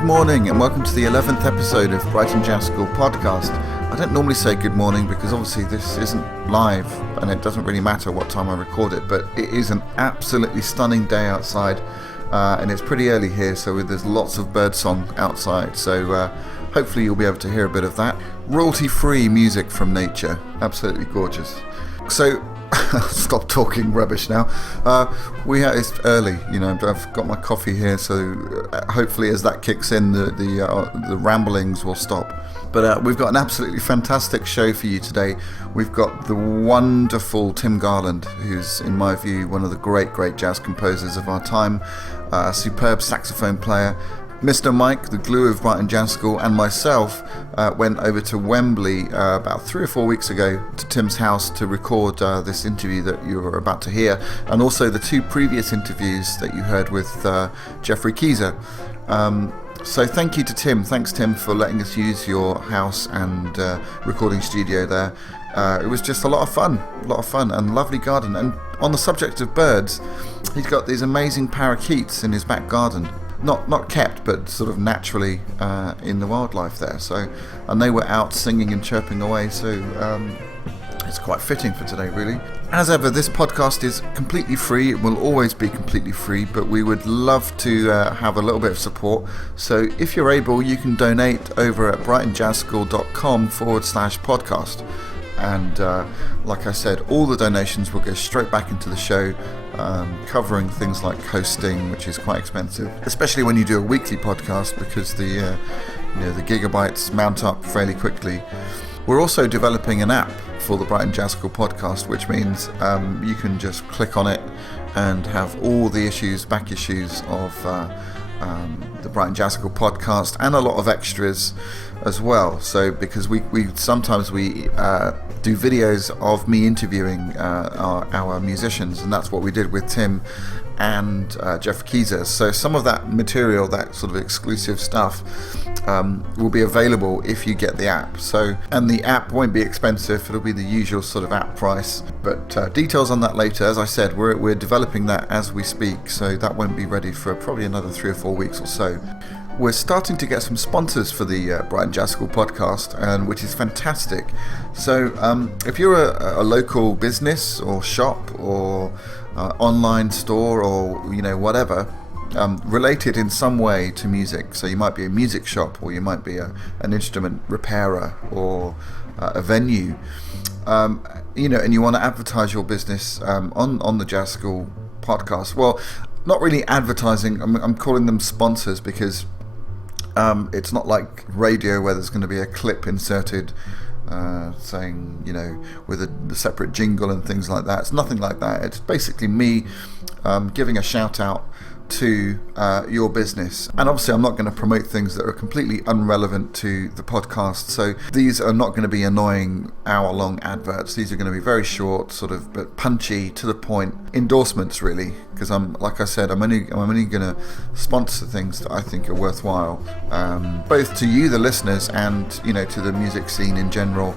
Good morning and welcome to the 11th episode of Brighton Jazz School podcast. I don't normally say good morning because obviously this isn't live and it doesn't really matter what time I record it, but it is an absolutely stunning day outside and it's pretty early here, so there's lots of birdsong outside, so hopefully you'll be able to hear a bit of that. Royalty-free music from nature, absolutely gorgeous. So stop talking rubbish now. It's early, I've got my coffee here, so hopefully as that kicks in, the ramblings will stop. But we've got an absolutely fantastic show for you today. We've got the wonderful Tim Garland, who's, in my view, one of the great jazz composers of our time, a superb saxophone player. Mr. Mike, the glue of Brighton Jazz School, and myself went over to Wembley about 3 or 4 weeks ago to Tim's house to record this interview that you are about to hear, and also the 2 previous interviews that you heard with Geoffrey Keezer. So thank you to Tim. Thanks, Tim, for letting us use your house and recording studio there. It was just a lot of fun, and lovely garden. And on the subject of birds, he's got these amazing parakeets in his back garden. Not kept, but sort of naturally in the wildlife there. And they were out singing and chirping away. So it's quite fitting for today, really. As ever, this podcast is completely free. It will always be completely free, but we would love to have a little bit of support. So if you're able, you can donate over at brightonjazzschool.com/podcast. And like I said, all the donations will go straight back into the show, covering things like hosting, which is quite expensive, especially when you do a weekly podcast, because the gigabytes mount up fairly quickly. We're also developing an app for the Brighton Jazz School podcast, which means you can just click on it and have all the back issues of the Brighton Jazz School podcast, and a lot of extras as well. So because we sometimes do videos of me interviewing our musicians, and that's what we did with Tim and Geoffrey Keezer. So some of that material, that sort of exclusive stuff, will be available if you get the app. And the app won't be expensive, it'll be the usual sort of app price, but details on that later. As I said, we're developing that as we speak, so that won't be ready for probably another 3 or 4 weeks or so. We're starting to get some sponsors for the Brighton Jazz School podcast, which is fantastic. So if you're a local business or shop or online store or whatever, related in some way to music, so you might be a music shop, or you might be an instrument repairer, or a venue, and you want to advertise your business on the Jazz School podcast. Well, not really advertising, I'm calling them sponsors, because it's not like radio where there's going to be a clip inserted saying, with a separate jingle and things like that. It's nothing like that. It's basically me giving a shout out to your business. And obviously I'm not going to promote things that are completely irrelevant to the podcast, so these are not going to be annoying hour-long adverts. These are going to be very short, sort of, but punchy, to the point endorsements, really, because I'm only going to sponsor things that I think are worthwhile, both to you, the listeners, and to the music scene in general,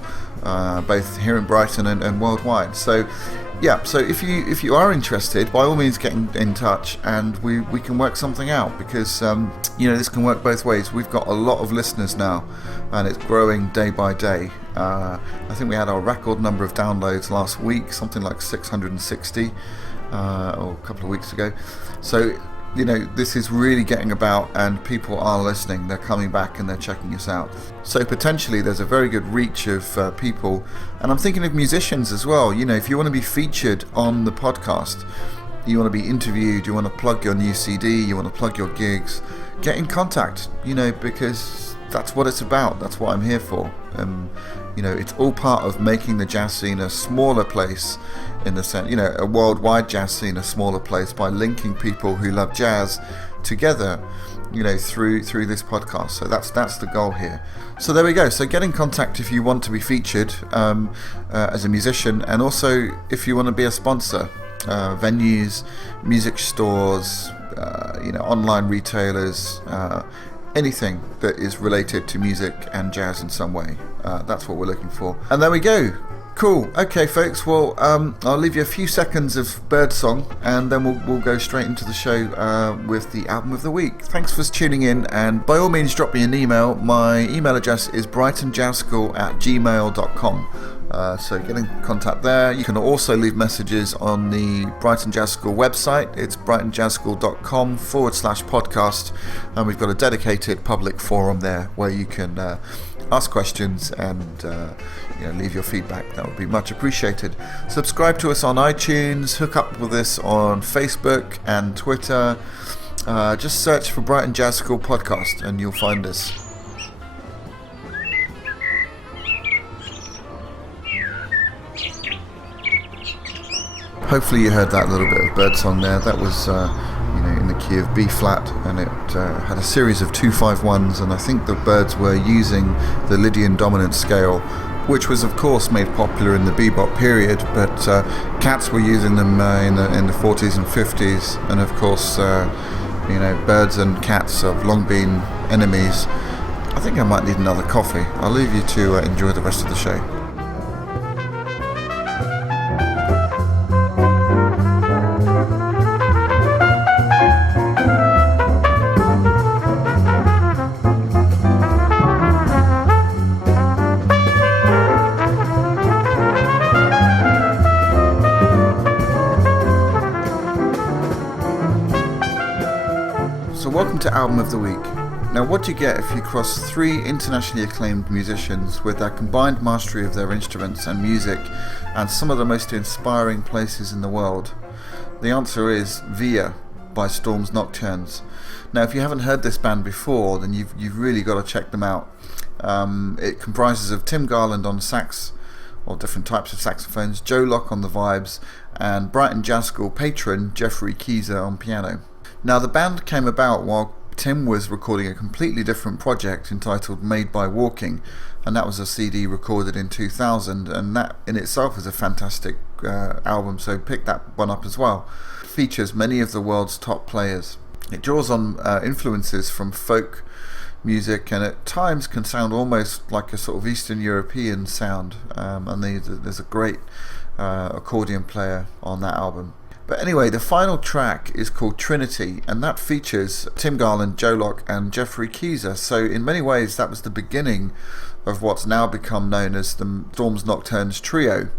both here in Brighton and worldwide. So if you are interested, by all means get in touch, and we can work something out, because this can work both ways. We've got a lot of listeners now, and it's growing day by day. I think we had our record number of downloads last week, something like 660, or a couple of weeks ago. So this is really getting about, and people are listening. They're coming back and they're checking us out. So potentially there's a very good reach of people. And I'm thinking of musicians as well. If you want to be featured on the podcast, you want to be interviewed, you want to plug your new CD, you want to plug your gigs, get in contact, because that's what it's about. That's what I'm here for. It's all part of making the jazz scene a smaller place, in the sense, a worldwide jazz scene a smaller place, by linking people who love jazz together, through this podcast. So that's the goal here. So there we go. So get in contact if you want to be featured as a musician, and also if you want to be a sponsor. Venues, music stores, online retailers, anything that is related to music and jazz in some way. That's what we're looking for. And there we go. Cool. Okay, folks. Well, I'll leave you a few seconds of birdsong, and then we'll go straight into the show with the album of the week. Thanks for tuning in, and by all means, drop me an email. My email address is brightonjazzschool@gmail.com. So get in contact there. You can also leave messages on the Brighton Jazz School website. It's brightonjazzschool.com/podcast, and we've got a dedicated public forum there where you can ask questions and leave your feedback. That would be much appreciated. Subscribe to us on iTunes, hook up with us on Facebook and Twitter. Just search for Brighton Jazz School Podcast and you'll find us. Hopefully you heard that little bit of birdsong there. That was in the key of B flat, and it had a series of 2-5-1s, and I think the birds were using the Lydian dominant scale, which was of course made popular in the bebop period, but cats were using them in the 40s and 50s, and of course birds and cats have long been enemies. I think I might need another coffee. I'll leave you to enjoy the rest of the show. Welcome to Album of the Week. Now, what do you get if you cross three internationally acclaimed musicians with their combined mastery of their instruments and music and some of the most inspiring places in the world? The answer is Vigil by Storm's Nocturnes. Now, if you haven't heard this band before, then you've really got to check them out. It comprises of Tim Garland on sax, or different types of saxophones, Joe Locke on the vibes, and Brighton Jazz School patron Geoffrey Keezer on piano. Now, the band came about while Tim was recording a completely different project entitled Made by Walking, and that was a CD recorded in 2000, and that in itself is a fantastic album, so pick that one up as well. It features many of the world's top players. It draws on influences from folk music, and at times can sound almost like a sort of Eastern European sound, and there's a great accordion player on that album. But anyway, the final track is called Trinity, and that features Tim Garland, Joe Locke and Geoffrey Keezer. So in many ways that was the beginning of what's now become known as the Storm's Nocturnes Trio.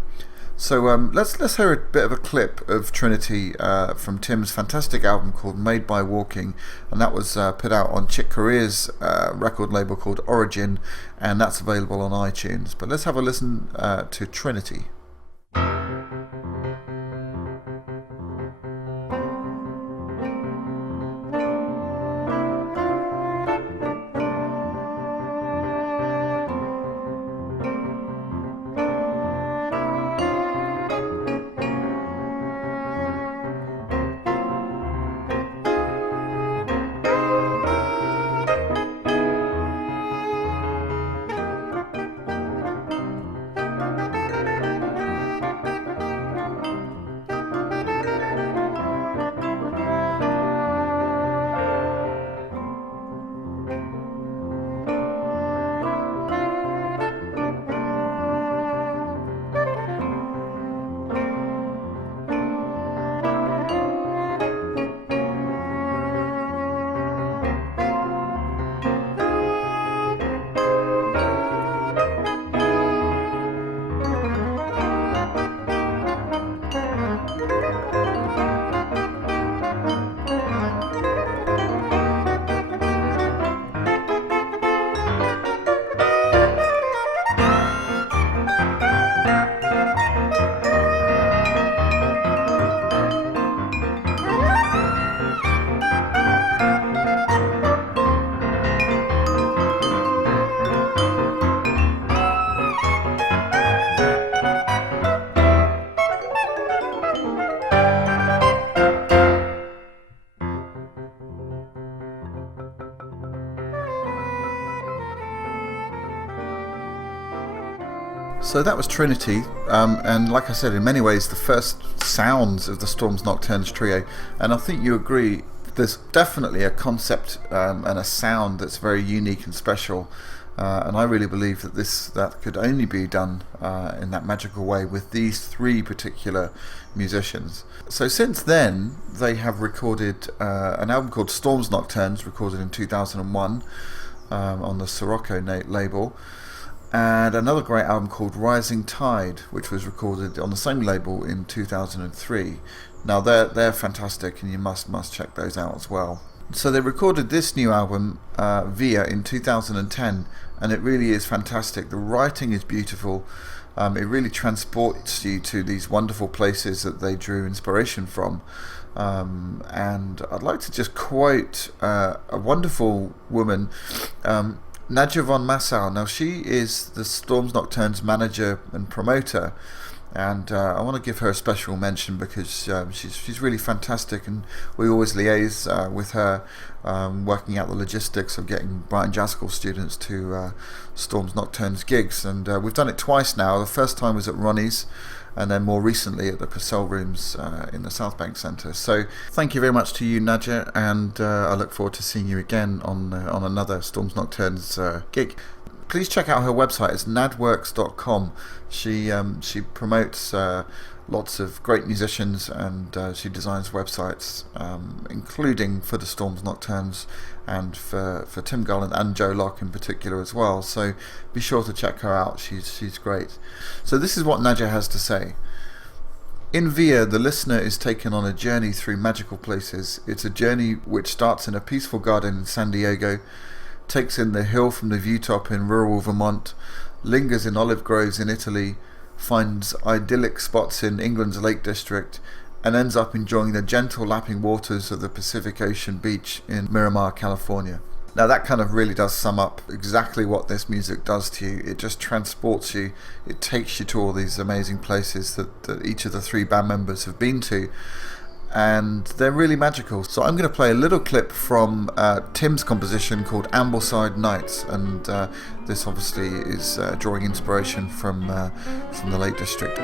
So let's hear a bit of a clip of Trinity from Tim's fantastic album called Made by Walking, and that was put out on Chick Corea's record label called Origin, and that's available on iTunes. But let's have a listen to Trinity. So that was Trinity, and like I said, in many ways the first sounds of the Storm's Nocturnes Trio, and I think you agree, there's definitely a concept and a sound that's very unique and special and I really believe that could only be done in that magical way with these three particular musicians. So since then, they have recorded an album called Storms Nocturnes, recorded in 2001 on the Sirocco label, and another great album called Rising Tide, which was recorded on the same label in 2003. Now they're fantastic, and you must check those out as well. So they recorded this new album, Via, in 2010, and it really is fantastic. The writing is beautiful. It really transports you to these wonderful places that they drew inspiration from. And I'd like to just quote a wonderful woman, Nadja von Massau. Now, she is the Storms Nocturnes manager and promoter, and I want to give her a special mention because she's really fantastic, and we always liaise with her, working out the logistics of getting Brighton Jazz School students to Storms Nocturnes gigs, and we've done it twice now. The first time was at Ronnie's, and then more recently at the Purcell Rooms in the South Bank Centre. So thank you very much to you, Nadja, and I look forward to seeing you again on another Storms Nocturnes gig. Please check out her website. It's nadworks.com. She promotes lots of great musicians, and she designs websites, including for the Storms Nocturnes and for Tim Garland and Joe Locke in particular as well. So be sure to check her out. She's great. So this is what Nadja has to say. In Via, the listener is taken on a journey through magical places. It's a journey which starts in a peaceful garden in San Diego, takes in the hill from the viewtop in rural Vermont, lingers in olive groves in Italy, finds idyllic spots in England's Lake District, and ends up enjoying the gentle lapping waters of the Pacific Ocean beach in Miramar, California. Now that kind of really does sum up exactly what this music does to you. It just transports you, it takes you to all these amazing places that each of the three band members have been to, and they're really magical. So I'm going to play a little clip from Tim's composition called Ambleside Nights, and this obviously is drawing inspiration from the Lake District.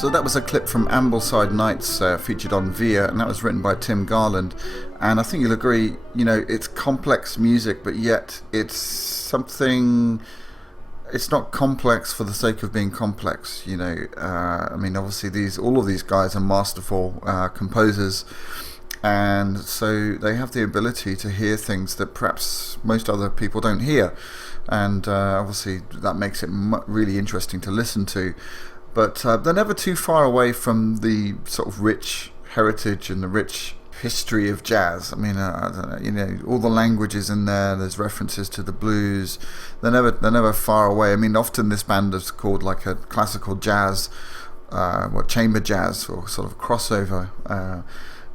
So that was a clip from Ambleside Nights featured on Via, and that was written by Tim Garland. And I think you'll agree, it's complex music, but yet it's not complex for the sake of being complex. Obviously all of these guys are masterful composers, and so they have the ability to hear things that perhaps most other people don't hear, and obviously that makes it really interesting to listen to. But they're never too far away from the sort of rich heritage and the rich history of jazz. All the languages in there. There's references to the blues. They're never far away. Often this band is called like a classical jazz, chamber jazz, or sort of crossover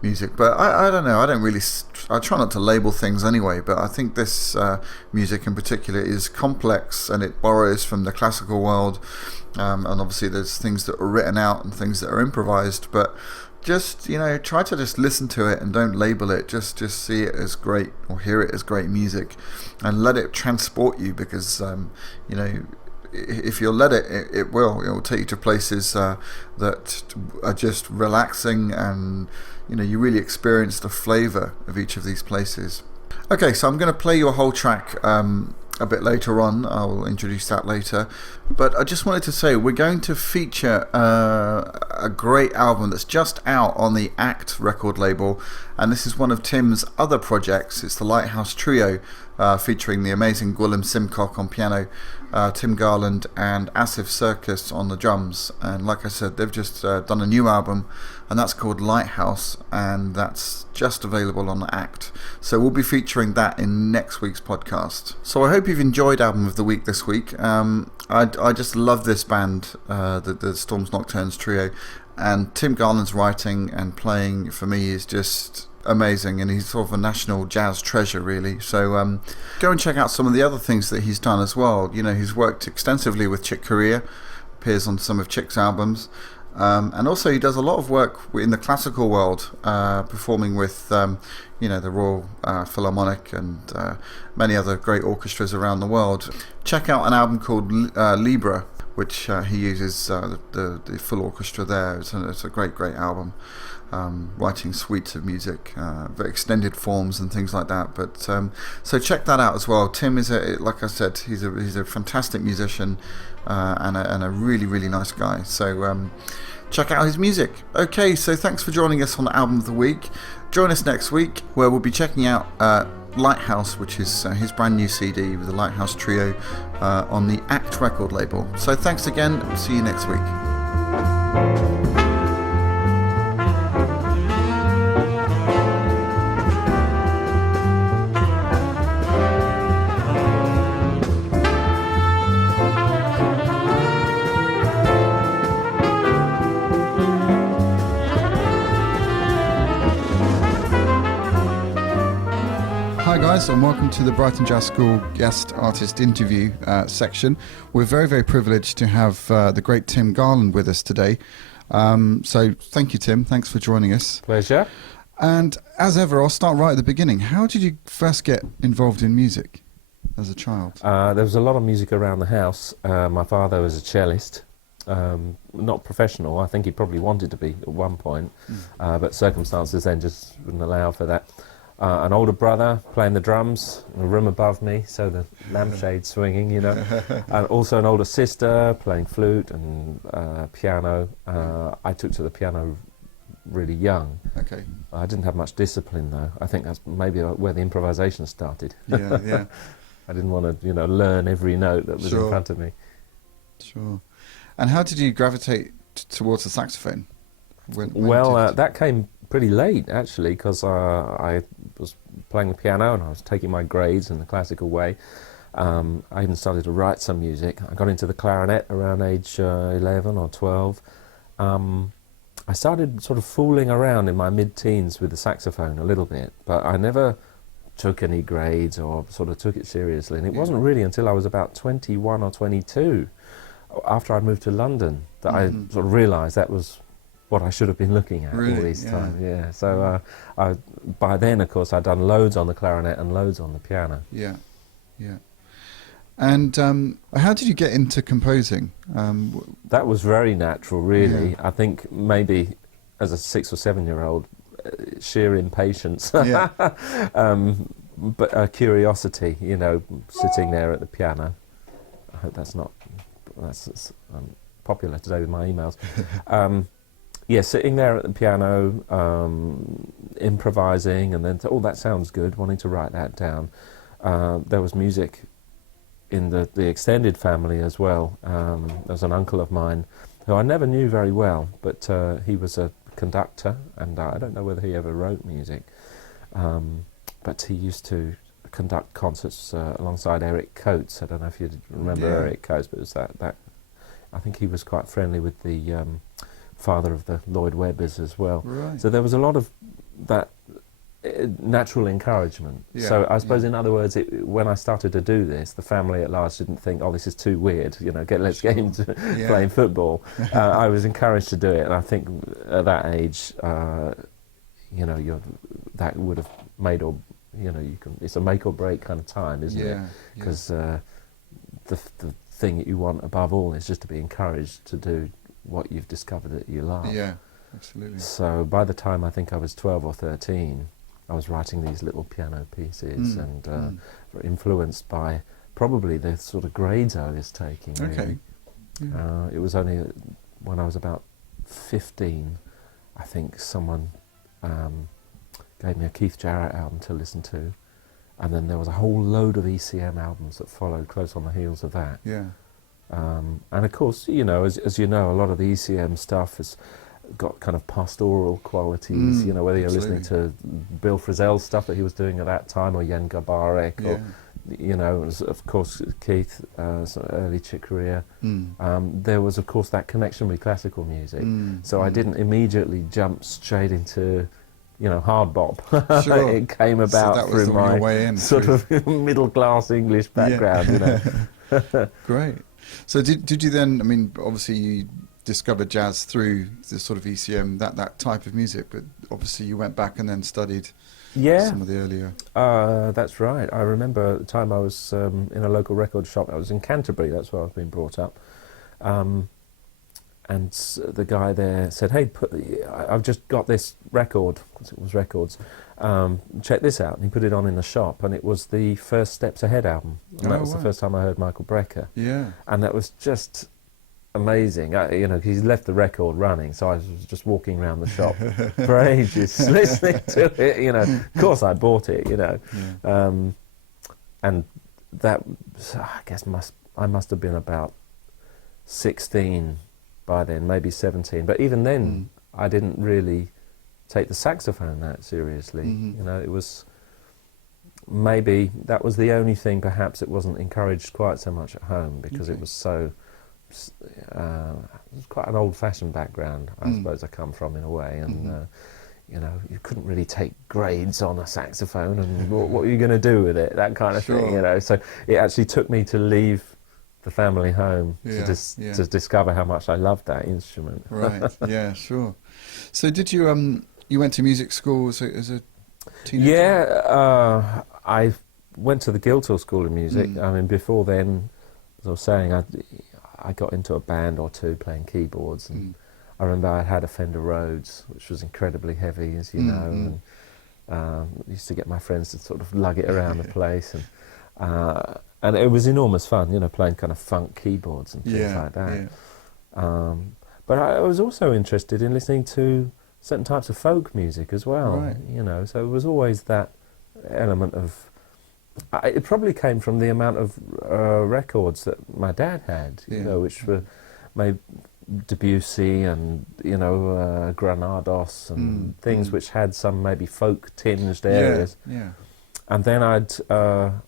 music. But I don't know. I try not to label things anyway. But I think this music in particular is complex, and it borrows from the classical world. And obviously there's things that are written out and things that are improvised, but just try to just listen to it and don't label it. Just see it as great or hear it as great music, and let it transport you, because if you'll let it will take you to places that are just relaxing, and you really experience the flavour of each of these places. Okay, so I'm going to play you a whole track a bit later on. I'll introduce that later, but I just wanted to say we're going to feature a great album that's just out on the Act record label, and this is one of Tim's other projects. It's the Lighthouse Trio, featuring the amazing Gwilym Simcock on piano, Tim Garland and Asif Circus on the drums. And like I said, they've just done a new album, and that's called Lighthouse, and that's just available on the Act. So we'll be featuring that in next week's podcast. So I hope you've enjoyed Album of the Week this week. I just love this band, the Storms Nocturnes Trio, and Tim Garland's writing and playing for me is just amazing, and he's sort of a national jazz treasure, really. So go and check out some of the other things that he's done as well. He's worked extensively with Chick Corea, appears on some of Chick's albums, and also he does a lot of work in the classical world, performing with the Royal Philharmonic and many other great orchestras around the world. Check out an album called Libra, which he uses the full orchestra there. It's a great album. Writing suites of music, very extended forms and things like that. But so check that out as well. Tim is like I said, he's a fantastic musician, and a really, really nice guy. So check out his music. Okay, so thanks for joining us on the Album of the Week. Join us next week, where we'll be checking out Lighthouse, which is his brand new CD with the Lighthouse Trio on the Act record label. So thanks again, and we'll see you next week. Hi guys, and welcome to the Brighton Jazz School guest artist interview section. We're very, very privileged to have the great Tim Garland with us today. So thank you, Tim. Thanks for joining us. Pleasure. And as ever, I'll start right at the beginning. How did you first get involved in music as a child? There was a lot of music around the house. My father was a cellist. Not professional. I think he probably wanted to be at one point, but circumstances then just wouldn't allow for that. An older brother playing the drums in a room above me, so the lampshade swinging, and also an older sister playing flute and piano. I took to the piano really young. Okay. I didn't have much discipline though. I think that's maybe where the improvisation started. Yeah. I didn't want to, learn every note that was in front of me. Sure. And how did you gravitate towards the saxophone? That came pretty late, actually, because I was playing the piano and I was taking my grades in the classical way. I even started to write some music. I got into the clarinet around age 11 or 12. I started sort of fooling around in my mid-teens with the saxophone a little bit, but I never took any grades or sort of took it seriously. And it wasn't really until I was about 21 or 22, after I moved to London, that I sort of realised that was what I should have been looking at all this time. Yeah. So by then, of course, I'd done loads on the clarinet and loads on the piano. Yeah. And how did you get into composing? That was very natural, really. Yeah. I think maybe as a 6 or 7 year old, sheer impatience, but curiosity. Sitting there at the piano. I hope that's popular today with my emails. Sitting there at the piano, improvising, and then that sounds good, wanting to write that down. There was music in the extended family as well. There was an uncle of mine who I never knew very well, but he was a conductor, and I don't know whether he ever wrote music, but he used to conduct concerts alongside Eric Coates. I don't know if you remember Eric Coates, but it was that I think he was quite friendly with the father of the Lloyd Webbers as well. Right. So there was a lot of that natural encouragement. Yeah, So I suppose, yeah. in other words, when I started to do this, the family at large didn't think, "Oh, this is too weird. You know, let's get him to playing football." I was encouraged to do it, and I think at that age, you know, that would have made or it's a make or break kind of time, isn't it? Because the thing that you want above all is just to be encouraged to do what you've discovered that you love. Yeah, absolutely. So by the time I think I was 12 or 13, I was writing these little piano pieces and were influenced by probably the sort of grades I was taking. Okay. Yeah. It was only when I was about 15, I think someone gave me a Keith Jarrett album to listen to, and then there was a whole load of ECM albums that followed close on the heels of that. Yeah. And of course, you know, as you know, a lot of the ECM stuff has got kind of pastoral qualities, you know, whether you're listening to Bill Frisell's stuff that he was doing at that time, or Jan Garbarek, or, you know, of course, Keith, some early Chick Corea. There was, of course, that connection with classical music. So I didn't immediately jump straight into, you know, hard bop. Sure. It came about so that was through my way in, sort of middle-class English background, you know. Great. So did you then, I mean, obviously you discovered jazz through the sort of ECM, that type of music, but obviously you went back and then studied some of the earlier... that's right. I remember the time I was in a local record shop. I was in Canterbury, that's where I was being brought up. And the guy there said, "Hey, I've just got this record," because it was records, "check this out." And he put it on in the shop, and it was the First Steps Ahead album. And that was the first time I heard Michael Brecker. Yeah. And that was just amazing. You know, he's left the record running, so I was just walking around the shop for ages, listening to it, you know. Of course I bought it, you know. And that, I guess, I must have been about 16 by then, maybe 17. But even then, I didn't really take the saxophone that seriously. You know, it was... Maybe that was the only thing, perhaps, it wasn't encouraged quite so much at home, because it was so... it was quite an old-fashioned background, I suppose I come from, in a way, and you know, you couldn't really take grades on a saxophone, and what are you going to do with it, that kind of thing, you know. So it actually took me to leave the family home to discover how much I loved that instrument. Right, yeah, sure. So did you, you went to music school as a teenager? Yeah, I went to the Guildhall School of Music. I mean, before then, as I was saying, I got into a band or two playing keyboards, and I remember I had a Fender Rhodes, which was incredibly heavy, as you know, and used to get my friends to sort of lug it around the place, and it was enormous fun, you know, playing kind of funk keyboards and things like that. But I was also interested in listening to certain types of folk music as well, you know, so it was always that element of... it probably came from the amount of records that my dad had, you know, which were maybe Debussy and, you know, Granados and things which had some maybe folk-tinged areas. And then I'd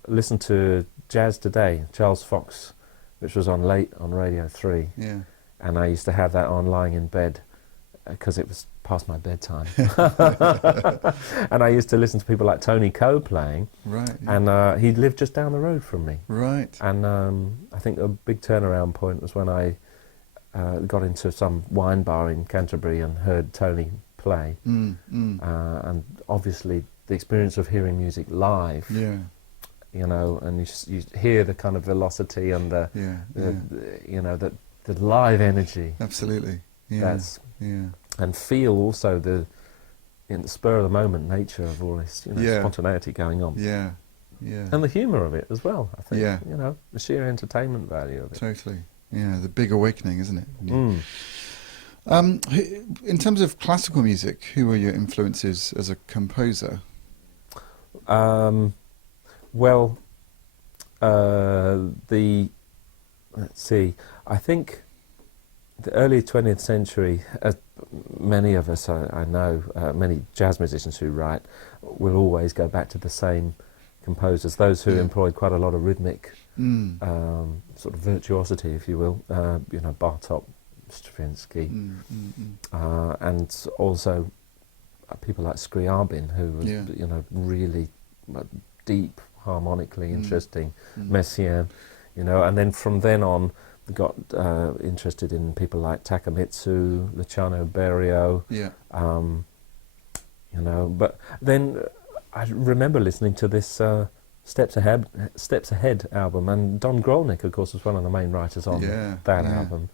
listen to Jazz Today, Charles Fox, which was on late on Radio 3. And I used to have that on lying in bed because it was past my bedtime. And I used to listen to people like Tony Coe playing. And he lived just down the road from me. And I think a big turnaround point was when I got into some wine bar in Canterbury and heard Tony play. And obviously the experience of hearing music live, you know, and you hear the kind of velocity and the you know, the live energy. Absolutely. That's and feel also the spur of the moment nature of all this, you know, spontaneity going on. And the humour of it as well, I think. You know, the sheer entertainment value of it. Totally. Yeah, the big awakening, isn't it? In terms of classical music, who were your influences as a composer? Well, let's see, I think the early 20th century, many of us, I know, many jazz musicians who write, will always go back to the same composers, those who employed quite a lot of rhythmic sort of virtuosity, if you will, you know, Bartók, Stravinsky, and also people like Scriabin, who was really deep, harmonically interesting, Messiaen, and then from then on got interested in people like Takemitsu, Luciano Berio, but then I remember listening to this Steps Ahead album, and Don Grolnick, of course, was one of the main writers on that album,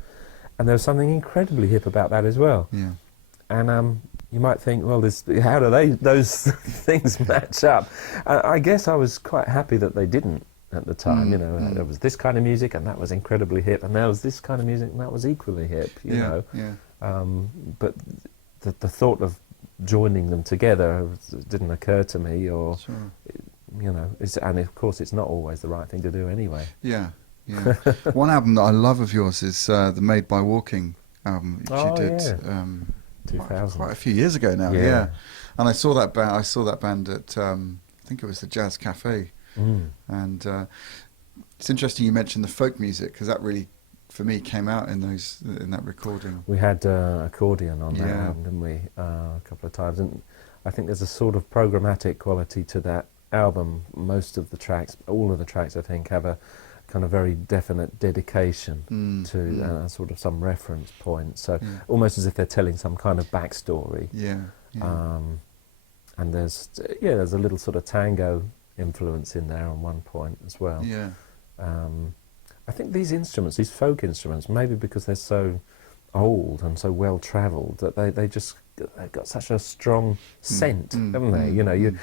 and there was something incredibly hip about that as well. Yeah. And you might think, well, how do those things match up? I guess I was quite happy that they didn't at the time. There was this kind of music, and that was incredibly hip, and there was this kind of music, and that was equally hip. You know. But the thought of joining them together didn't occur to me, or and of course it's not always the right thing to do anyway. One album that I love of yours is the Made by Walking album which you did 2000. Quite a few years ago now. And I saw that band at I think it was the Jazz Cafe, and it's interesting you mentioned the folk music, because that really, for me, came out in that recording. We had accordion on that album, didn't we, a couple of times, and I think there's a sort of programmatic quality to that album. Most of the tracks, all of the tracks, I think, have a kind of very definite dedication to sort of some reference point, so almost as if they're telling some kind of backstory. And there's a little sort of tango influence in there on one point as well. I think these instruments, these folk instruments, maybe because they're so old and so well travelled, that they've got such a strong scent, haven't they? You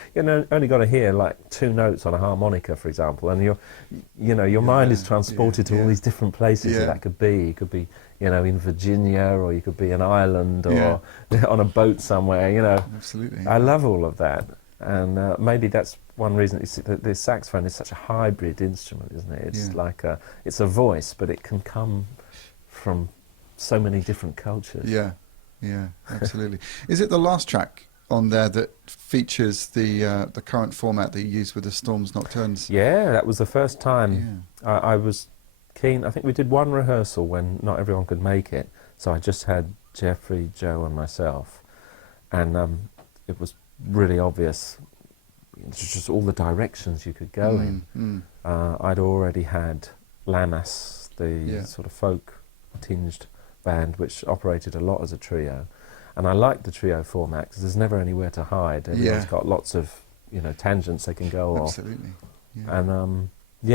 only got to hear like 2 notes on a harmonica, for example, and your mind is transported to all these different places that could be. It could be, in Virginia, or you could be in Ireland, or on a boat somewhere. Absolutely. I love all of that, and maybe that's one reason the saxophone is such a hybrid instrument, isn't it? It's like it's a voice, but it can come from so many different cultures. Yeah, absolutely. Is it the last track on there that features the current format that you use with the Storms Nocturnes? Yeah, that was the first time. I was keen. I think we did one rehearsal when not everyone could make it, so I just had Geoffrey, Joe and myself, and it was really obvious just all the directions you could go in. I'd already had Lamas, the sort of folk-tinged band, which operated a lot as a trio, and I liked the trio format because there's never anywhere to hide. Everyone's got lots of tangents they can go off. Absolutely. And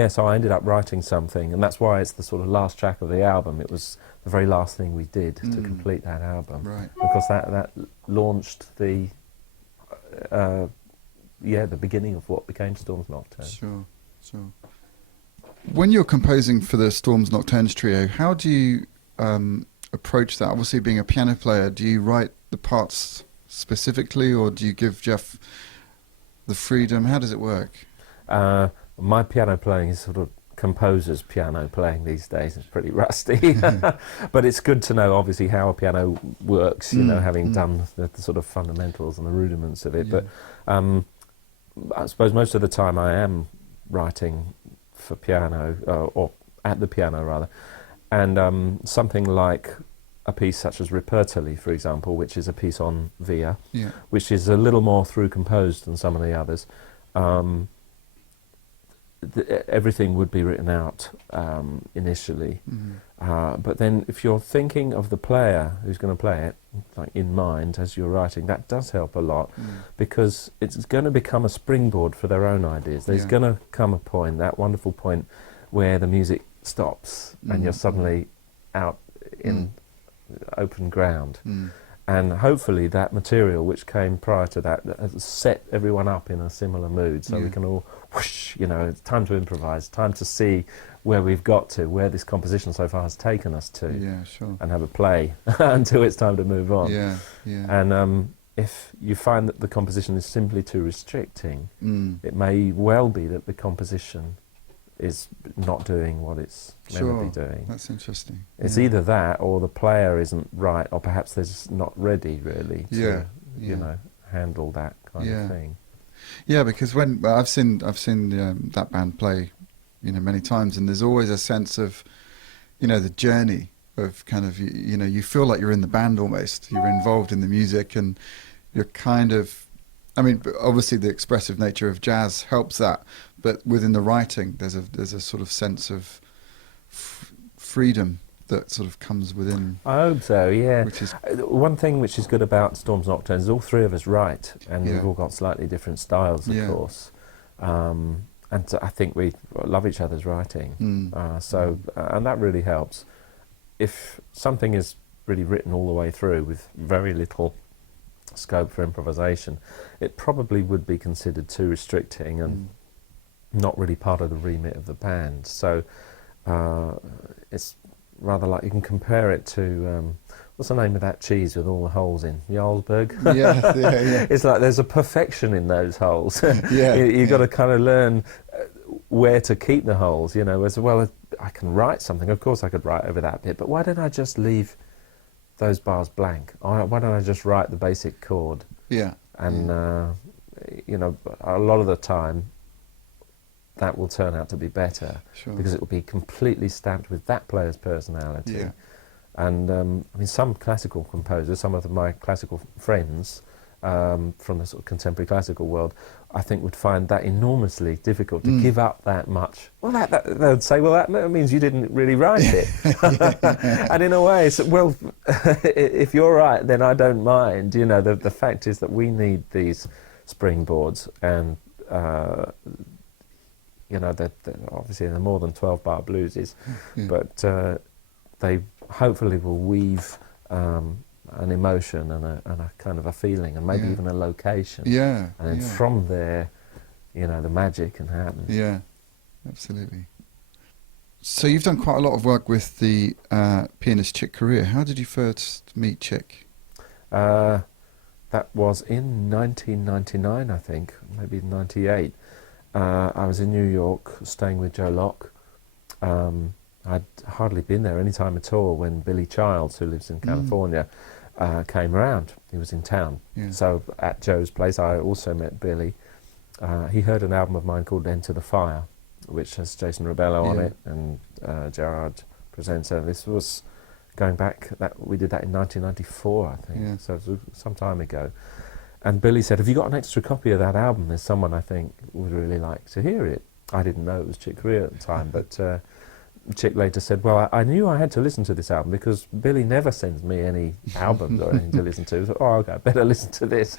so I ended up writing something, and that's why it's the sort of last track of the album. It was the very last thing we did to complete that album, because that launched the beginning of what became Storms Nocturnes. Sure. When you're composing for the Storms Nocturnes trio, how do you approach that? Obviously, being a piano player, do you write the parts specifically, or do you give Jeff the freedom? How does it work? My piano playing is sort of composer's piano playing these days. It's pretty rusty, but it's good to know, obviously, how a piano works, having done the sort of fundamentals and the rudiments of it. But I suppose most of the time I am writing for piano, or at the piano rather, and something like a piece such as Repertoli, for example, which is a piece on Via, which is a little more through composed than some of the others. Everything would be written out initially, but then if you're thinking of the player who's going to play it, like in mind as you're writing, that does help a lot, because it's going to become a springboard for their own ideas. There's going to come a point, that wonderful point, where the music stops and you're suddenly out in open ground. And hopefully that material which came prior to that has set everyone up in a similar mood, so we can all whoosh, it's time to improvise, time to see where we've got to, where this composition so far has taken us to, and have a play until it's time to move on. And if you find that the composition is simply too restricting, it may well be that the composition is not doing what it's meant to be doing. That's interesting. It's either that, or the player isn't right, or perhaps they're just not ready really to handle that kind of thing. Yeah, because when I've seen that band play, many times, and there's always a sense of, the journey of kind of, you feel like you're in the band almost. You're involved in the music, and you're kind of, I mean, obviously the expressive nature of jazz helps that, but within the writing, there's a sort of sense of freedom that sort of comes within. I hope so, yeah. Which is one thing which is good about Storm's Nocturnes is all three of us write, and we've all got slightly different styles, of course. And I think we love each other's writing, and that really helps. If something is really written all the way through with very little scope for improvisation, it probably would be considered too restricting and not really part of the remit of the band. So it's rather like, you can compare it to what's the name of that cheese with all the holes in? Jarlsberg? Yeah. It's like there's a perfection in those holes. You've got to kind of learn where to keep the holes, you know, as well as I can write something. Of course I could write over that bit, but why don't I just leave those bars blank? Why don't I just write the basic chord? Yeah. And, you know, a lot of the time that will turn out to be better, because it will be completely stamped with that player's personality. Yeah. And I mean, some classical composers, some of my classical friends from the sort of contemporary classical world, I think would find that enormously difficult to give up that much. Well, they would say, well, that means you didn't really write it. And in a way, it's, well, if you're right, then I don't mind. You know, the fact is that we need these springboards, and you know, obviously they're more than 12-bar blueses, but they hopefully will weave an emotion and a kind of a feeling, and maybe even a location. And then from there, you know, the magic can happen. Yeah, absolutely. So you've done quite a lot of work with the pianist Chick Corea. How did you first meet Chick? That was in 1999, I think, maybe 98. I was in New York staying with Joe Locke. I'd hardly been there any time at all when Billy Childs, who lives in California, came around. He was in town. So at Joe's place I also met Billy. He heard an album of mine called Enter the Fire, which has Jason Rebello on it and Gerard Presenter. This was going back, we did that in 1994, I think, so it was some time ago. And Billy said, have you got an extra copy of that album? There's someone I think would really like to hear it. I didn't know it was Chick Corea at the time, but Chick later said, well, I knew I had to listen to this album because Billy never sends me any albums or anything to listen to. So, okay, I better listen to this.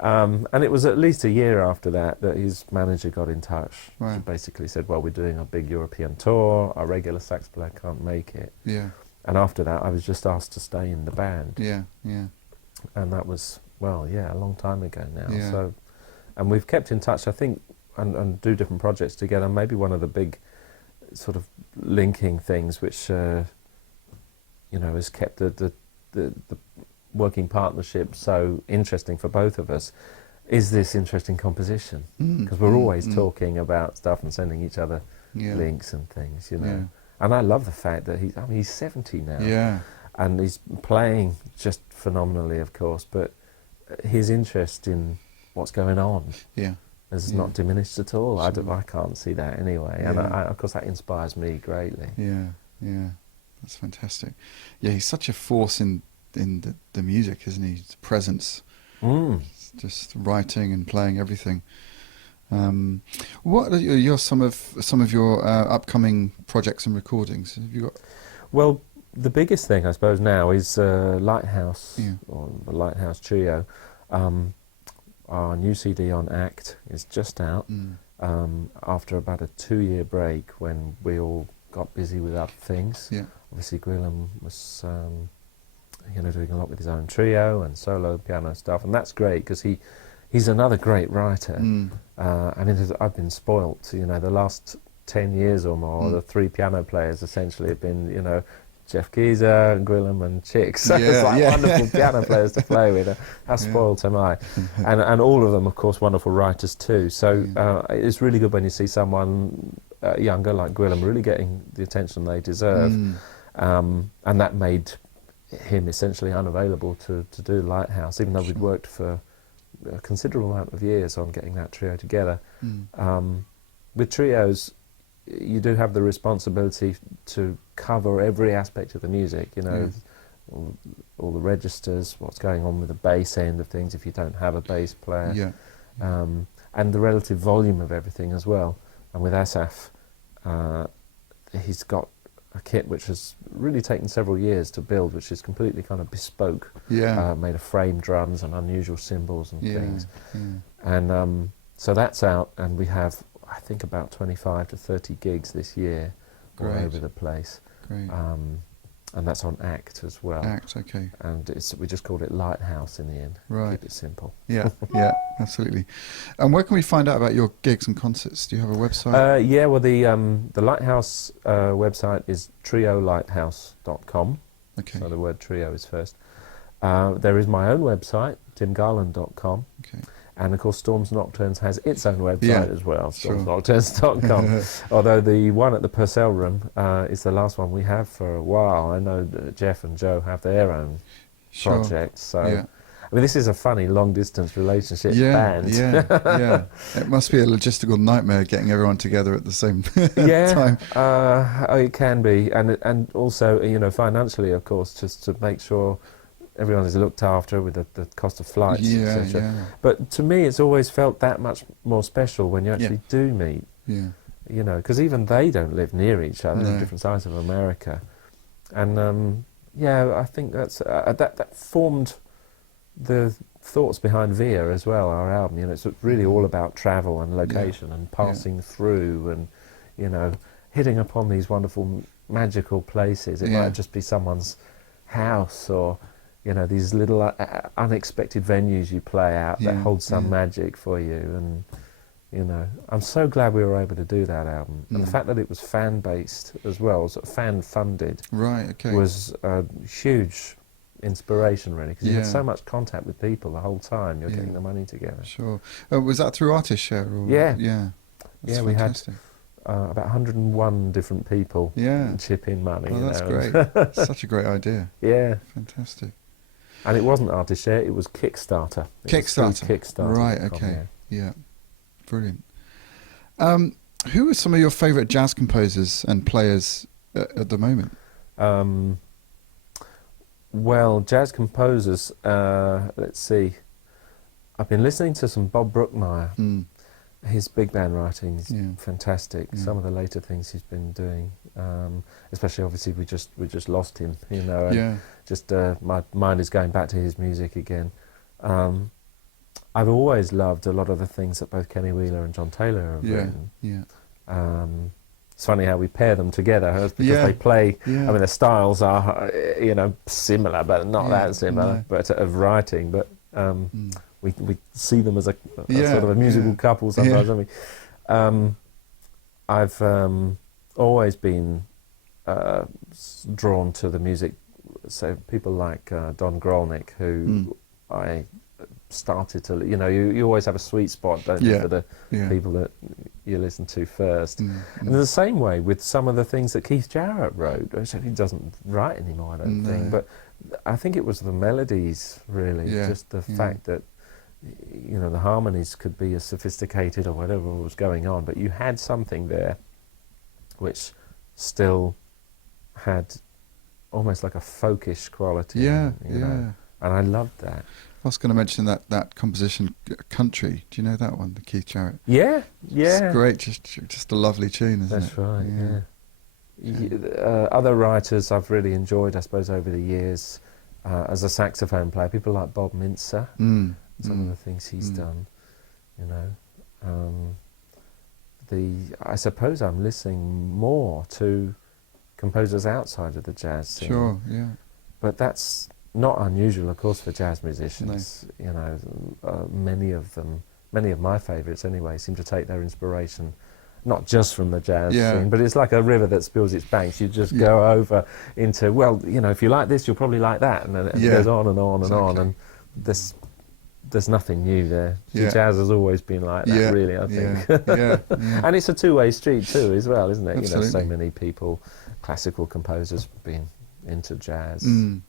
And it was at least a year after that his manager got in touch. Right. She basically said, well, we're doing a big European tour, our regular sax player can't make it. And after that, I was just asked to stay in the band. And that was, well, a long time ago now. So, and we've kept in touch, I think, and do different projects together. Maybe one of the big sort of linking things which you know, has kept the working partnership so interesting for both of us is this interesting composition, because we're always talking about stuff and sending each other links and things, you know. And I love the fact that he's 70 now, and he's playing just phenomenally, of course, but his interest in what's going on has not diminished at all. I can't see that anyway, and of course that inspires me greatly. That's fantastic. He's such a force in the music, isn't he? His presence, just writing and playing everything. What are some of your upcoming projects and recordings? Have you got? Well, the biggest thing I suppose now is Lighthouse, or the Lighthouse Trio. Our new CD on ACT is just out after about a 2-year break when we all got busy with other things. Obviously Gwilym was you know, doing a lot with his own trio and solo piano stuff, and that's great because he's another great writer. And I've been spoilt, you know, the last 10 years or more, the 3 piano players essentially have been, you know, Jeff Keezer, Gwilym and Chick. So it's like wonderful piano players to play with. How spoilt am I? And all of them, of course, wonderful writers too. So it's really good when you see someone younger like Gwilym really getting the attention they deserve. And that made him essentially unavailable to do Lighthouse, even though we'd worked for a considerable amount of years on getting that trio together. With trios, you do have the responsibility to cover every aspect of the music, you know. all the registers, what's going on with the bass end of things if you don't have a bass player, and the relative volume of everything as well. And with Asaf, he's got a kit which has really taken several years to build, which is completely kind of bespoke, made of frame drums and unusual cymbals and things. And so that's out, and we have, I think, about 25 to 30 gigs this year all over the place. And that's on ACT as well. ACT, okay. And we just called it Lighthouse in the end. Right. Keep it simple. Yeah, absolutely. And where can we find out about your gigs and concerts? Do you have a website? Well, the Lighthouse website is triolighthouse.com. Okay. So the word trio is first. There is my own website, timgarland.com. Okay. And of course, Storms Nocturnes has its own website as well, sure. stormsnocturnes.com. Although the one at the Purcell Room is the last one we have for a while. I know that Jeff and Joe have their own projects. So, I mean, this is a funny long-distance relationship band. It must be a logistical nightmare getting everyone together at the same time. It can be, and also, you know, financially, of course, just to make sure everyone is looked after with the cost of flights, etc. But to me, it's always felt that much more special when you actually do meet. You know, because even they don't live near each other, on different sides of America. And I think that formed the thoughts behind Via as well, our album. You know, it's really all about travel and location and passing through and, you know, hitting upon these wonderful magical places. It might just be someone's house, or, you know, these little unexpected venues you play out that hold some magic for you. And, you know, I'm so glad we were able to do that album. And the fact that it was fan-based as well, sort of fan-funded, was a huge inspiration, really, because you had so much contact with people the whole time. You're getting the money together. Sure. Was that through Artist Share? Or? That's we fantastic. had about 101 different people chip in money. Oh, that's great. Such a great idea. Yeah. Fantastic. And it wasn't Artist Share, it was Kickstarter. Kickstarter. Right, okay. Yeah. Brilliant. Who are some of your favourite jazz composers and players at the moment? Well, jazz composers, let's see. I've been listening to some Bob Brookmeyer. His big band writing is fantastic. Some of the later things he's been doing, especially obviously we just lost him, you know. And just my mind is going back to his music again. I've always loved a lot of the things that both Kenny Wheeler and John Taylor have written. It's funny how we pair them together, because they play. I mean, their styles are, you know, similar, but not that similar. But of writing, but. We see them as a sort of a musical couple sometimes, don't we? I've always been drawn to the music, so people like Don Grolnick, who I started to, you know, you always have a sweet spot, don't you, for the people that you listen to first. And the same way with some of the things that Keith Jarrett wrote, which he doesn't write anymore, I don't think, but I think it was the melodies, really, just the fact that, you know, the harmonies could be as sophisticated or whatever was going on, but you had something there which still had almost like a folkish quality. You know? And I loved that. I was going to mention that composition, Country. Do you know that one, the Keith Jarrett? It's great, just a lovely tune, isn't it? That's right, other writers I've really enjoyed, I suppose, over the years, as a saxophone player, people like Bob Mintzer, some of the things he's done, you know. I suppose I'm listening more to composers outside of the jazz scene. Sure, But that's not unusual, of course, for jazz musicians. You know, many of my favourites anyway, seem to take their inspiration not just from the jazz scene, but it's like a river that spills its banks. You just go over into, well, you know, if you like this, you'll probably like that, and it goes on and on and on, and there's nothing new there. Jazz has always been like that, really, I think. And it's a two-way street too, as well, isn't it? Absolutely. You know, so many people, classical composers, being into jazz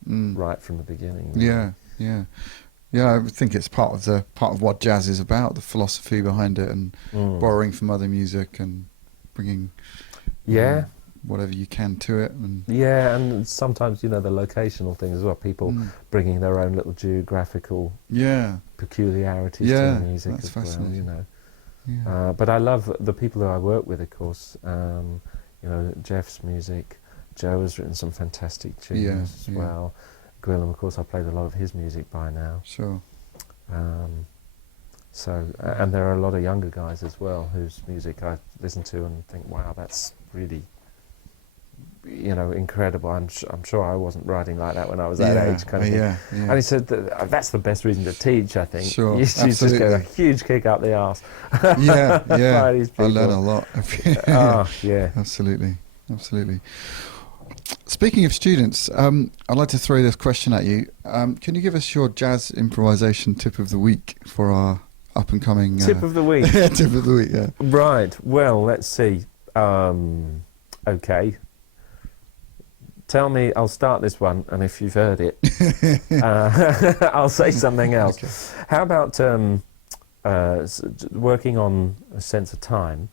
right from the beginning. Really. I think it's part of what jazz is about, the philosophy behind it, and borrowing from other music and bringing. whatever you can to it. And yeah, and sometimes, the locational things as well, people bringing their own little geographical peculiarities to the music that's as well, fascinating. But I love the people that I work with, of course. Jeff's music. Joe has written some fantastic tunes as well. Gwilym, of course, I played a lot of his music by now. Sure. And there are a lot of younger guys as well whose music I listen to and think, wow, that's really, incredible. I'm sure I wasn't writing like that when I was that age, kind of thing. And he said that's the best reason to teach, I think. Sure, you just get a huge kick up the arse. Yeah. By these I people. learn a lot. Absolutely. Speaking of students, I'd like to throw this question at you. Can you give us your jazz improvisation tip of the week for our up-and-coming... Tip of the week? Tip of the week, yeah. Right, well, let's see. Okay. Tell me, I'll start this one, and if you've heard it, I'll say something else. Okay. How about working on a sense of time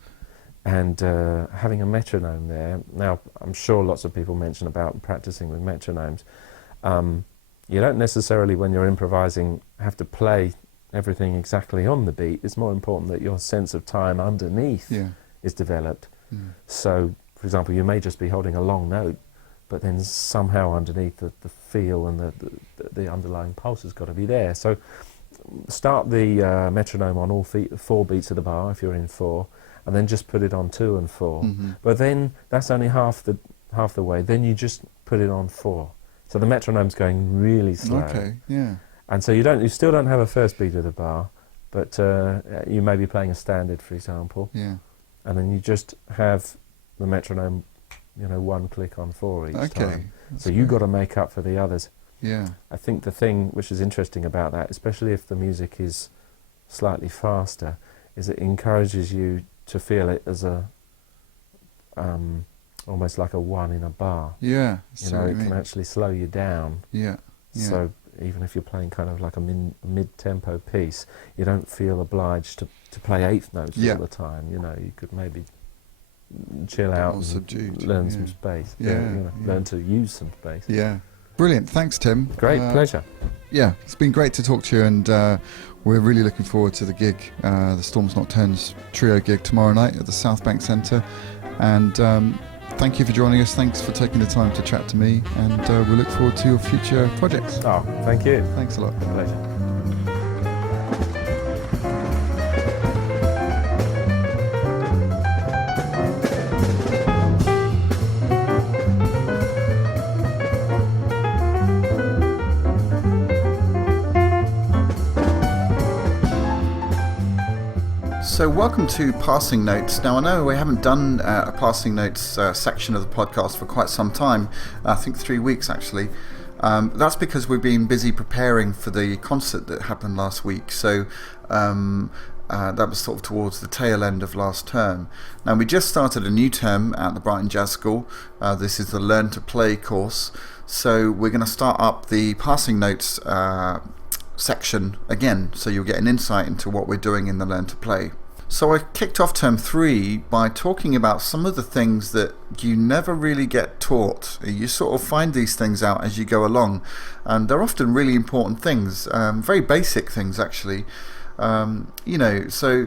and having a metronome there? Now, I'm sure lots of people mention about practicing with metronomes. You don't necessarily, when you're improvising, have to play everything exactly on the beat. It's more important that your sense of time underneath is developed. So, for example, you may just be holding a long note, but then somehow underneath the feel and the underlying pulse has got to be there. So start the metronome on all 4 beats of the bar if you're in 4, and then just put it on 2 and 4. But then that's only half the way. Then you just put it on 4. So the metronome's going really slow. Okay, yeah. And so you still don't have a first beat of the bar, but you may be playing a standard, for example. Yeah. And then you just have the metronome, 1 click on 4 each time. So you've got to make up for the others. Yeah. I think the thing which is interesting about that, especially if the music is slightly faster, is it encourages you to feel it as a almost like a 1 in a bar. Yeah. It can actually slow you down. Yeah. So even if you're playing kind of like a mid-tempo piece, you don't feel obliged to play 8th notes all the time. You could maybe chill out and subdued. Learn some space. Learn to use some space. Yeah. Brilliant. Thanks, Tim. Great, pleasure. Yeah, it's been great to talk to you, and we're really looking forward to the gig, the Storms Nocturnes Trio gig tomorrow night at the South Bank Centre. And thank you for joining us. Thanks for taking the time to chat to me, and we look forward to your future projects. Oh, thank you. Thanks a lot. Pleasure. So welcome to Passing Notes. Now I know we haven't done a Passing Notes section of the podcast for quite some time, I think 3 weeks actually. That's because we've been busy preparing for the concert that happened last week, so that was sort of towards the tail end of last term. Now we just started a new term at the Brighton Jazz School. This is the Learn to Play course, so we're going to start up the Passing Notes section again, so you'll get an insight into what we're doing in the Learn to Play. So I kicked off term 3 by talking about some of the things that you never really get taught. You sort of find these things out as you go along, and they're often really important things, very basic things actually. So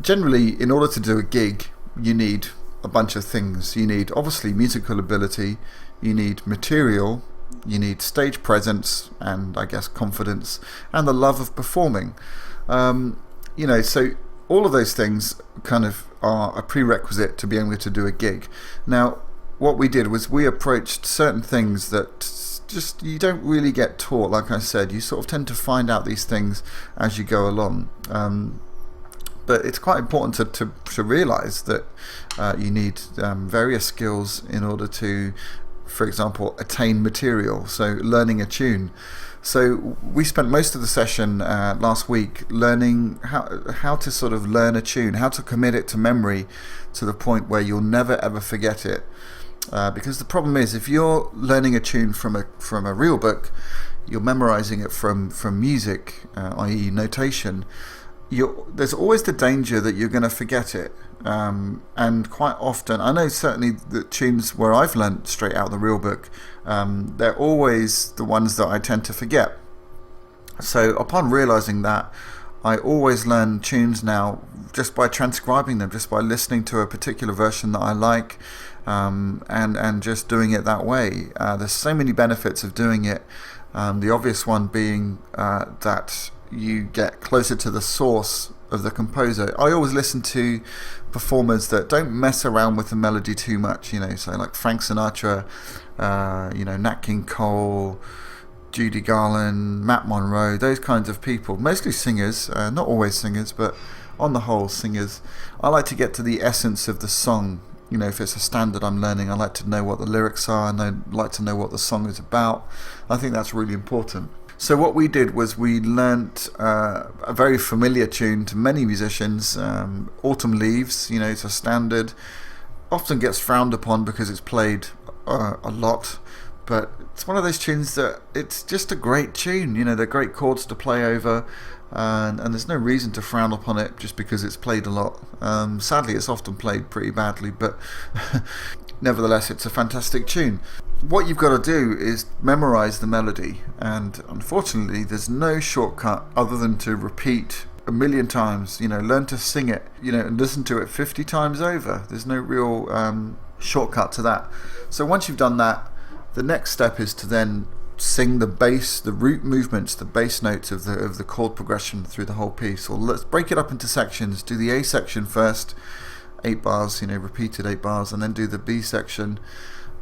generally in order to do a gig you need a bunch of things. You need obviously musical ability, you need material, you need stage presence and I guess confidence, and the love of performing. So all of those things kind of are a prerequisite to being able to do a gig. Now, what we did was we approached certain things that just you don't really get taught. Like I said, you sort of tend to find out these things as you go along. But it's quite important to realise that you need various skills in order to, for example, attain material, so learning a tune. So we spent most of the session last week learning how to sort of learn a tune, how to commit it to memory to the point where you'll never ever forget it. Because the problem is, if you're learning a tune from a real book, you're memorising it from music, i.e. notation, there's always the danger that you're going to forget it. And quite often, I know certainly the tunes where I've learnt straight out the real book, they're always the ones that I tend to forget. So upon realising that, I always learn tunes now just by transcribing them, just by listening to a particular version that I like, and just doing it that way. There's so many benefits of doing it. The obvious one being that you get closer to the source of the composer. I always listen to performers that don't mess around with the melody too much, so like Frank Sinatra, Nat King Cole, Judy Garland, Matt Monro, those kinds of people, mostly singers, not always singers, but on the whole singers. I like to get to the essence of the song. If it's a standard I'm learning, I like to know what the lyrics are, and I like to know what the song is about. I think that's really important. So what we did was we learnt a very familiar tune to many musicians, Autumn Leaves. It's a standard, often gets frowned upon because it's played a lot, but it's one of those tunes that it's just a great tune. They're great chords to play over, and there's no reason to frown upon it just because it's played a lot. Sadly, it's often played pretty badly, but nevertheless, it's a fantastic tune. What you've got to do is memorize the melody, and unfortunately there's no shortcut other than to repeat a million times, learn to sing it, and listen to it 50 times over. There's no real shortcut to that. So once you've done that, the next step is to then sing the bass, the root movements, the bass notes of the chord progression through the whole piece. Or let's break it up into sections. Do the A section first, 8 bars, repeated 8 bars, and then do the B section,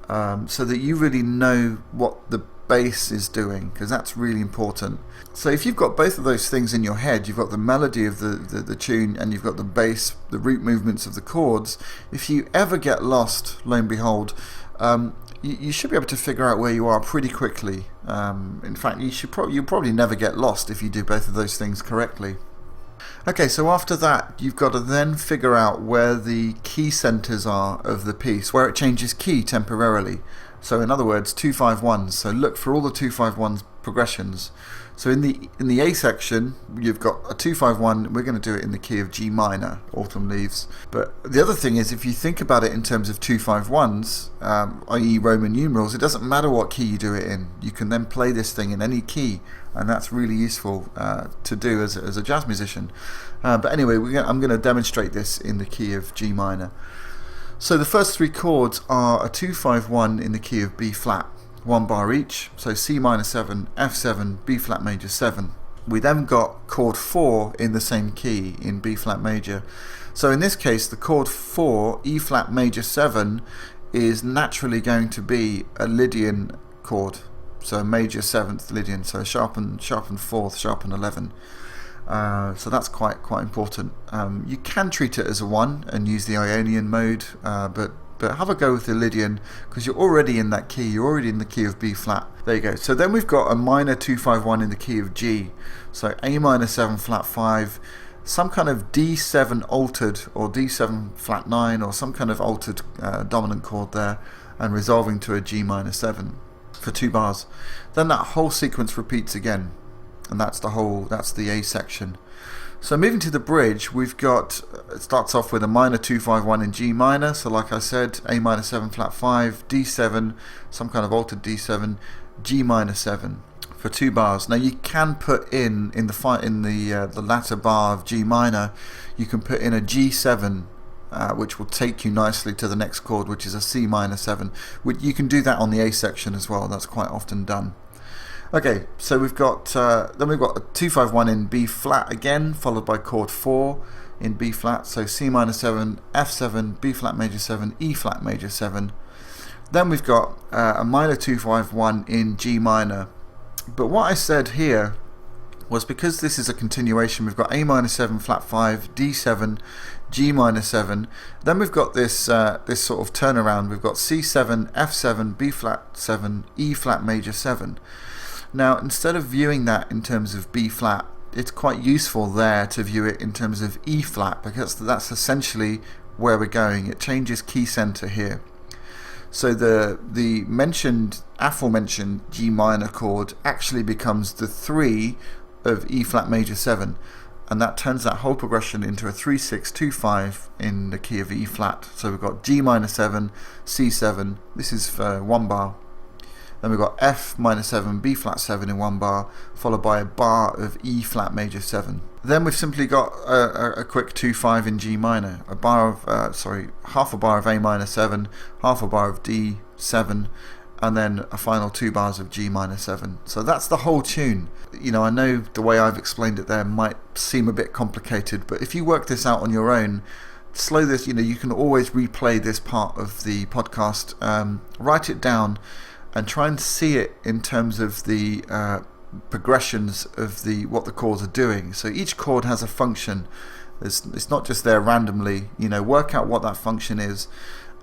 so that you really know what the bass is doing, because that's really important. So if you've got both of those things in your head, you've got the melody of the tune, and you've got the bass, the root movements of the chords, if you ever get lost, lo and behold, you should be able to figure out where you are pretty quickly. In fact, you'll probably never get lost if you do both of those things correctly. Okay, so after that, you've got to then figure out where the key centers are of the piece, where it changes key temporarily. So in other words, 2-5-1s. So look for all the 2-5-1 progressions. So in the A section, you've got a 2-5-1. We're going to do it in the key of G minor, Autumn Leaves. But the other thing is, if you think about it in terms of 2-5-1s, i.e. Roman numerals, it doesn't matter what key you do it in. You can then play this thing in any key, and that's really useful to do as a jazz musician. But anyway, I'm going to demonstrate this in the key of G minor. So the first 3 chords are a 2-5-1 in the key of B flat, 1 bar each, so C minor 7, F7, B flat major 7. We then got chord 4 in the same key in B flat major. So in this case, the chord 4, E flat major 7, is naturally going to be a Lydian chord, so a major 7th Lydian, so sharpen 4th, sharpen 11. So that's quite important. You can treat it as a 1 and use the Ionian mode, but have a go with the Lydian, because you're already in that key. You're already in the key of B flat. There you go. So then we've got a minor 2-5-1 in the key of G. So A minor 7 flat 5, some kind of D7 altered, or D7 flat 9, or some kind of altered dominant chord there, and resolving to a G minor 7 for 2 bars. Then that whole sequence repeats again, and that's the A section. So moving to the bridge, we've got, it starts off with a minor 2-5-1 in G minor, so like I said, A minor 7 flat 5, D7, some kind of altered D7, G minor 7 for 2 bars. Now you can put in the latter bar of G minor, you can put in a G7, which will take you nicely to the next chord, which is a C minor 7. You can do that on the A section as well. That's quite often done. Okay, so we've got then we've got a 2-5-1 in B flat again, followed by chord 4 in B flat. So C minor 7, F7, B flat major 7, E flat major 7. Then we've got a minor 2-5-1 in G minor. But what I said here was, because this is a continuation, we've got A minor 7 flat 5, D7, G minor 7. Then we've got this this sort of turnaround. We've got C7, F7, B flat 7, E flat major 7. Now, instead of viewing that in terms of B flat, it's quite useful there to view it in terms of E flat, because that's essentially where we're going. It changes key center here. So the aforementioned G minor chord actually becomes the 3 of E flat major 7. and that turns that whole progression into a 3-6-2-5 in the key of E flat. So we've got G minor 7, C7, this is for 1 bar. Then we've got F minor 7, B flat 7 in 1 bar, followed by a bar of E flat major 7. Then we've simply got a quick 2-5 in G minor, a bar of half a bar of A minor 7, half a bar of D 7, and then a final 2 bars of G minor 7. So that's the whole tune. You know, I know the way I've explained it there might seem a bit complicated, but if you work this out on your own, slow this, you know, you can always replay this part of the podcast, write it down, and try and see it in terms of the progressions of what the chords are doing. So each chord has a function. It's not just there randomly. You know, work out what that function is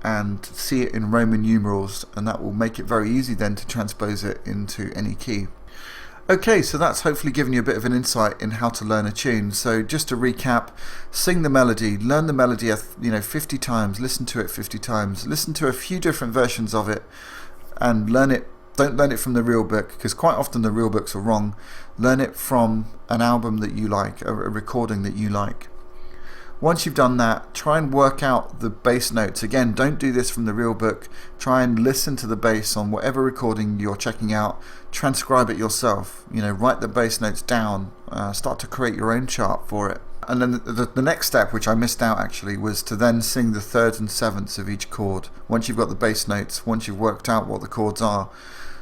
and see it in Roman numerals, and that will make it very easy then to transpose it into any key. Okay, so that's hopefully given you a bit of an insight in how to learn a tune. So just to recap, sing the melody, learn the melody 50 times, listen to it 50 times, listen to a few different versions of it, and learn it. Don't learn it from the real book, because quite often the real books are wrong. Learn it from an album that you like, a recording that you like. Once you've done that, try and work out the bass notes. Again, don't do this from the real book. Try and listen to the bass on whatever recording you're checking out. Transcribe it yourself. You know, write the bass notes down. Start to create your own chart for it. And then the next step, which I missed out actually, was to then sing the thirds and sevenths of each chord. Once you've got the bass notes, once you've worked out what the chords are,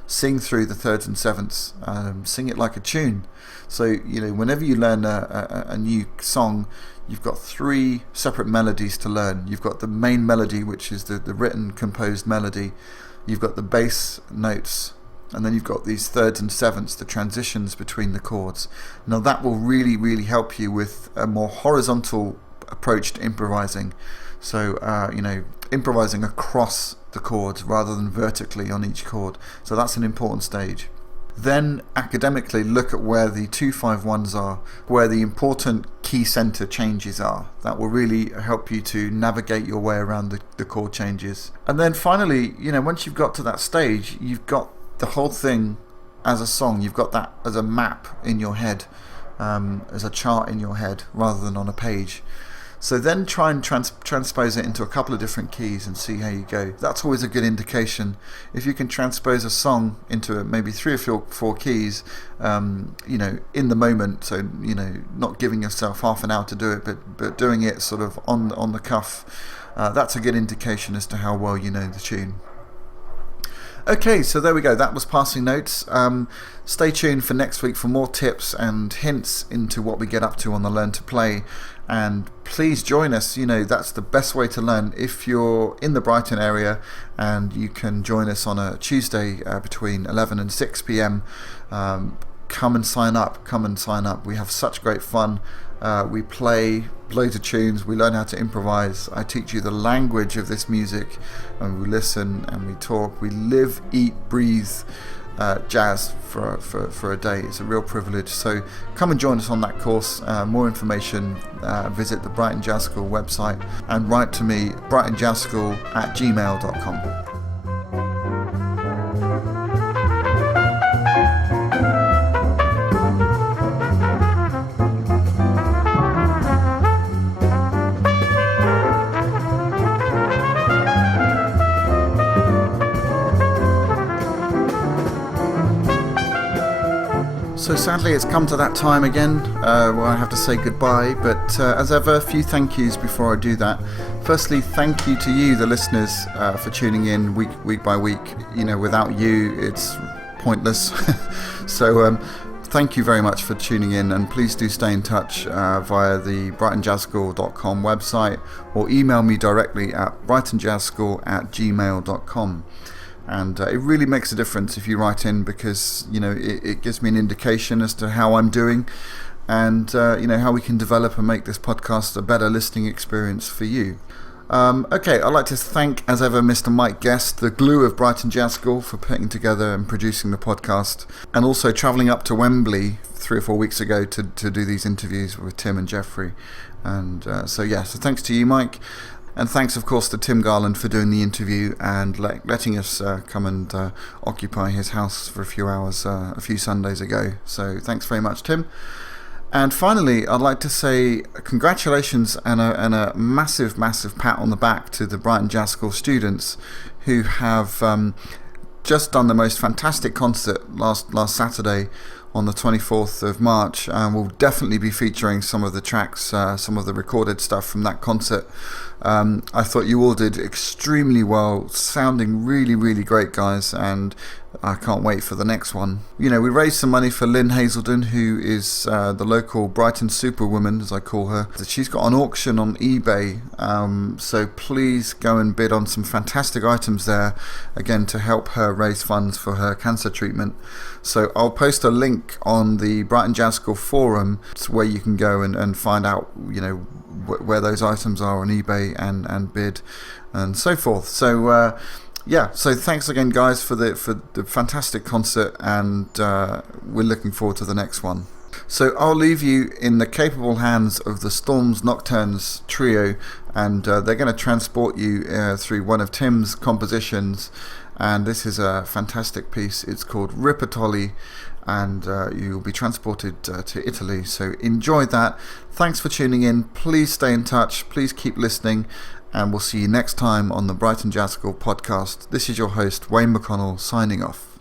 sing through the thirds and sevenths. Sing it like a tune. So, you know, whenever you learn a new song, you've got 3 separate melodies to learn. You've got the main melody, which is the written, composed melody. You've got the bass notes, and then you've got these thirds and sevenths, the transitions between the chords. Now that will really, really help you with a more horizontal approach to improvising. So, improvising across the chords rather than vertically on each chord. So that's an important stage. Then academically look at where the 2-5-1s are, where the important key center changes are. That will really help you to navigate your way around the chord changes. And then finally, you know, once you've got to that stage, you've got the whole thing as a song. You've got that as a map in your head, as a chart in your head rather than on a page. So then try and transpose it into a couple of different keys and see how you go. That's always a good indication. If you can transpose a song into maybe 3 or 4 keys, in the moment, so, you know, not giving yourself half an hour to do it, but doing it sort of on the cuff, that's a good indication as to how well you know the tune. Okay, so there we go. That was Passing Notes. Stay tuned for next week for more tips and hints into what we get up to on the Learn to Play. And please join us. You know, that's the best way to learn. If you're in the Brighton area and you can join us on a Tuesday between 11 and 6 p.m, come and sign up. We have such great fun. We play loads of tunes, we learn how to improvise, I teach you the language of this music, and we listen and we talk, we live, eat, breathe jazz for a day. It's a real privilege. So come and join us on that course. More information, visit the Brighton Jazz School website and write to me, brightonjazzschool@gmail.com. So sadly it's come to that time again where I have to say goodbye, but as ever, a few thank yous before I do that. Firstly, thank you to you, the listeners, for tuning in week by week. You know, without you it's pointless. So thank you very much for tuning in, and please do stay in touch via the brightonjazzschool.com website, or email me directly at brightonjazzschool@gmail.com. And it really makes a difference if you write in, because, you know, it gives me an indication as to how I'm doing, and how we can develop and make this podcast a better listening experience for you. Okay, I'd like to thank, as ever, Mr. Mike Guest, the glue of Brighton Jazz School, for putting together and producing the podcast, and also travelling up to Wembley 3 or 4 weeks ago to do these interviews with Tim and Geoffrey. And so thanks to you, Mike. And thanks, of course, to Tim Garland for doing the interview and letting us come and occupy his house for a few hours a few Sundays ago. So thanks very much, Tim. And finally, I'd like to say congratulations and a massive pat on the back to the Brighton Jazz School students who have just done the most fantastic concert last Saturday on the 24th of March, and we'll definitely be featuring some of the tracks, some of the recorded stuff from that concert. I thought you all did extremely well, sounding really great, guys, and I can't wait for the next one. You know, we raised some money for Lynn Hazelden, who is the local Brighton superwoman, as I call her. She's got an auction on eBay, so please go and bid on some fantastic items there, again, to help her raise funds for her cancer treatment. So I'll post a link on the Brighton Jazz School forum where you can go and find out, you know, where those items are on eBay and bid and so forth. So so thanks again, guys, for the fantastic concert, and we're looking forward to the next one. So I'll leave you in the capable hands of the Storms Nocturnes Trio, and they're going to transport you through one of Tim's compositions, and this is a fantastic piece. It's called Ripatoli, and you'll be transported to Italy. So enjoy that. Thanks for tuning in. Please stay in touch. Please keep listening, and we'll see you next time on the Brighton Jazz School podcast. This is your host, Wayne McConnell, signing off.